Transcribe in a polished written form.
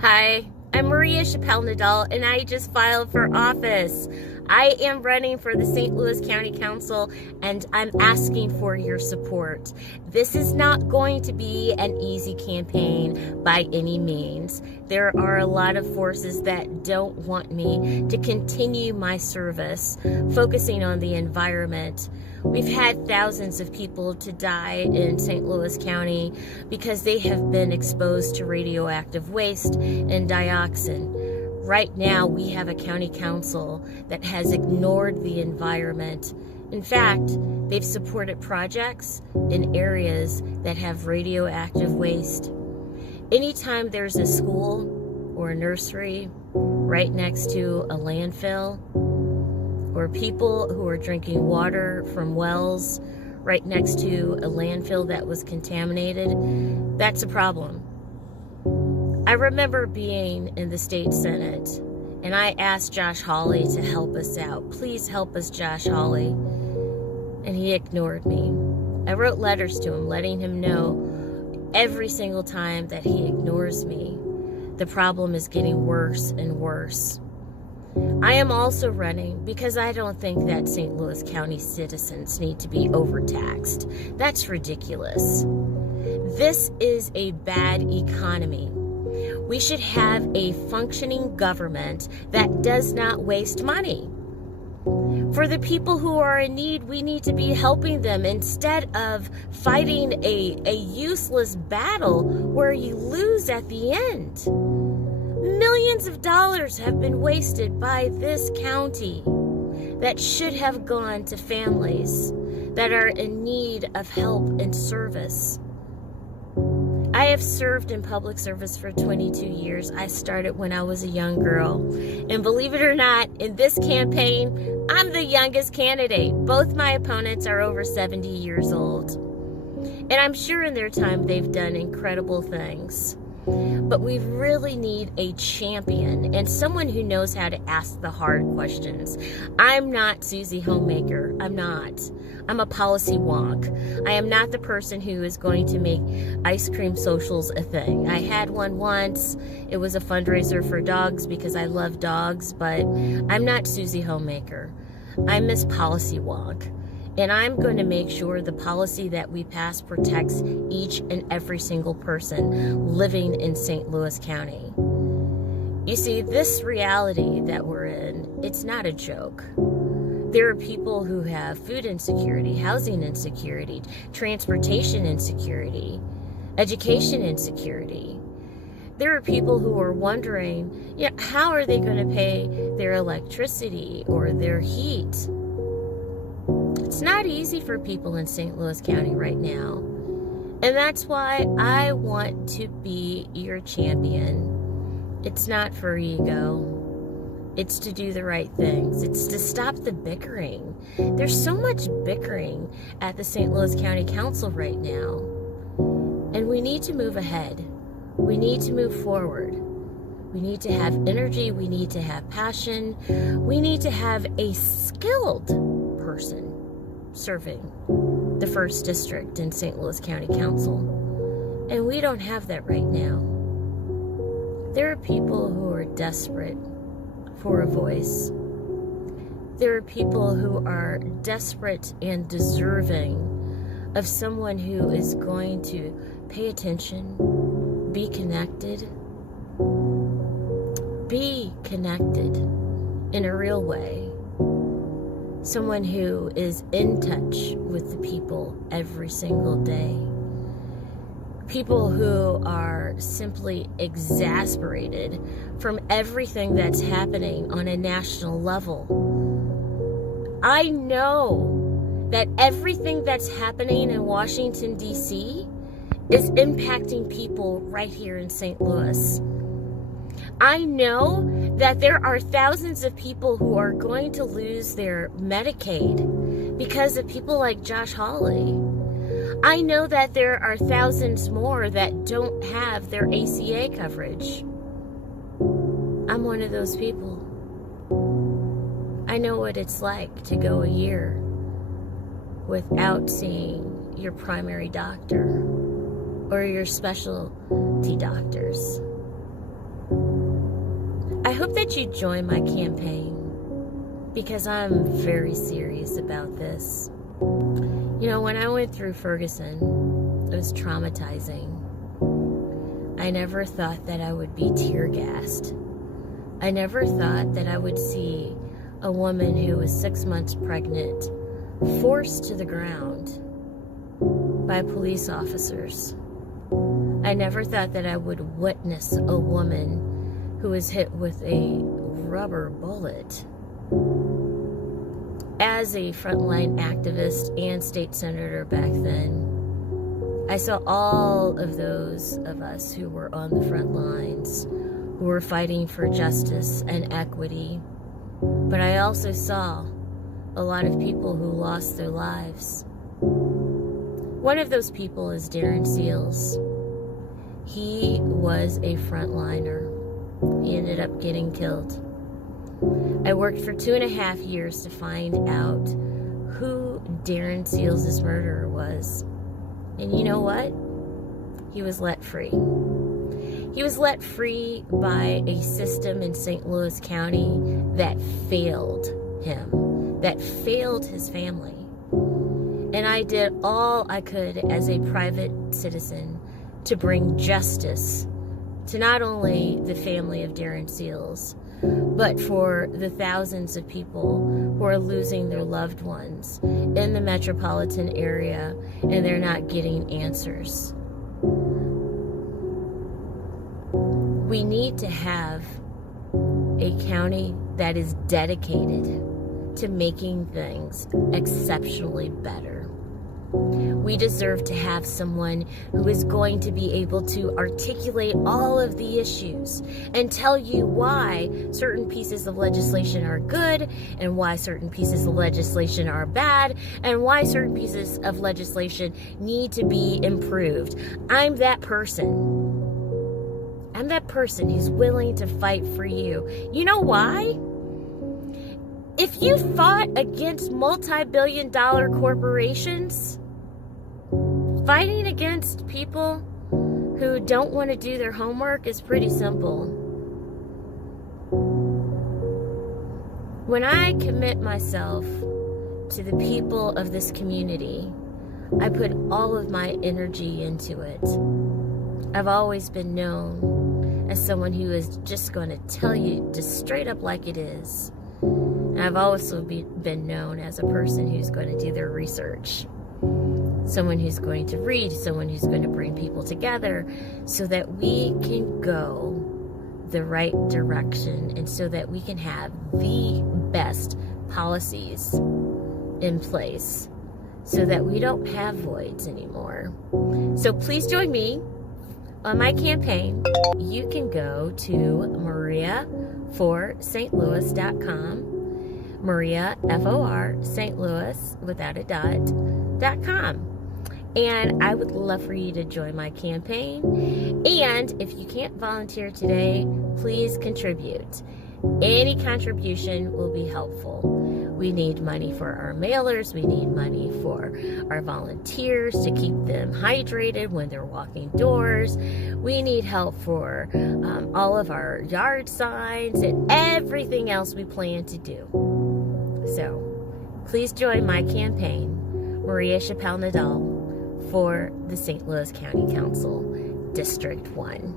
Hi, I'm Maria Chappelle-Nadal, and I just filed for office. I am running for the St. Louis County Council, and I'm asking for your support. This is not going to be an easy campaign by any means. There are a lot of forces that don't want me to continue my service, focusing on the environment. We've had thousands of people to die in St. Louis County because they have been exposed to radioactive waste and dioxin. Right now, we have a county council that has ignored the environment. In fact, they've supported projects in areas that have radioactive waste. Anytime there's a school or a nursery right next to a landfill, or people who are drinking water from wells right next to a landfill that was contaminated, that's a problem. I remember being in the state senate, and I asked Josh Hawley to help us out. Please help us, Josh Hawley. And he ignored me. I wrote letters to him letting him know every single time that he ignores me, the problem is getting worse and worse. I am also running because I don't think that St. Louis County citizens need to be overtaxed. That's ridiculous. This is a bad economy. We should have a functioning government that does not waste money. For the people who are in need, we need to be helping them instead of fighting a useless battle where you lose at the end. Millions of dollars have been wasted by this county that should have gone to families that are in need of help and service. I have served in public service for 22 years. I started when I was a young girl. And believe it or not, in this campaign, I'm the youngest candidate. Both my opponents are over 70 years old. And I'm sure in their time they've done incredible things. But we really need a champion and someone who knows how to ask the hard questions. I'm not Susie Homemaker. I'm not. I'm a policy wonk. I am not the person who is going to make ice cream socials a thing. I had one once. It was a fundraiser for dogs because I love dogs, but I'm not Susie Homemaker. I'm Miss Policy Wonk. And I'm going to make sure the policy that we pass protects each and every single person living in St. Louis County. You see, this reality that we're in, it's not a joke. There are people who have food insecurity, housing insecurity, transportation insecurity, education insecurity. There are people who are wondering, how are they going to pay their electricity or their heat? It's not easy for people in St. Louis County right now. And that's why I want to be your champion. It's not for ego. It's to do the right things. It's to stop the bickering. There's so much bickering at the St. Louis County Council right now. And we need to move ahead. We need to move forward. We need to have energy. We need to have passion. We need to have a skilled person serving the 1st District in St. Louis County Council. And we don't have that right now. There are people who are desperate for a voice. There are people who are desperate and deserving of someone who is going to pay attention, be connected in a real way. Someone who is in touch with the people every single day. People who are simply exasperated from everything that's happening on a national level. I know that everything that's happening in Washington, D.C. is impacting people right here in St. Louis. I know that there are thousands of people who are going to lose their Medicaid because of people like Josh Hawley. I know that there are thousands more that don't have their ACA coverage. I'm one of those people. I know what it's like to go a year without seeing your primary doctor or your specialty doctors. I hope that you join my campaign because I'm very serious about this. You know, when I went through Ferguson, it was traumatizing. I never thought that I would be tear gassed. I never thought that I would see a woman who was 6 months pregnant forced to the ground by police officers. I never thought that I would witness a woman who was hit with a rubber bullet. As a frontline activist and state senator back then, I saw all of those of us who were on the front lines, who were fighting for justice and equity. But I also saw a lot of people who lost their lives. One of those people is Darren Seals. He was a frontliner. He ended up getting killed. I worked for 2.5 years to find out who Darren Seals' murderer was. And you know what? He was let free. He was let free by a system in St. Louis County that failed him, that failed his family. And I did all I could as a private citizen to bring justice to not only the family of Darren Seals, but for the thousands of people who are losing their loved ones in the metropolitan area and they're not getting answers. We need to have a county that is dedicated to making things exceptionally better. We deserve to have someone who is going to be able to articulate all of the issues and tell you why certain pieces of legislation are good and why certain pieces of legislation are bad and why certain pieces of legislation need to be improved. I'm that person. I'm that person who's willing to fight for you. You know why? If you fought against multi-billion-dollar corporations, fighting against people who don't want to do their homework is pretty simple. When I commit myself to the people of this community, I put all of my energy into it. I've always been known as someone who is just going to tell you just straight up like it is. And I've also been known as a person who's going to do their research. Someone who's going to read, someone who's going to bring people together so that we can go the right direction and so that we can have the best policies in place so that we don't have voids anymore. So please join me on my campaign. You can go to mariaforstlouis.com, Maria, F-O-R, St. Louis, without a dot.com. And I would love for you to join my campaign. And if you can't volunteer today, please contribute. Any contribution will be helpful. We need money for our mailers. We need money for our volunteers to keep them hydrated when they're walking doors. We need help for all of our yard signs and everything else we plan to do. So please join my campaign, Maria Chappelle-Nadal, for the St. Louis County Council, District 1.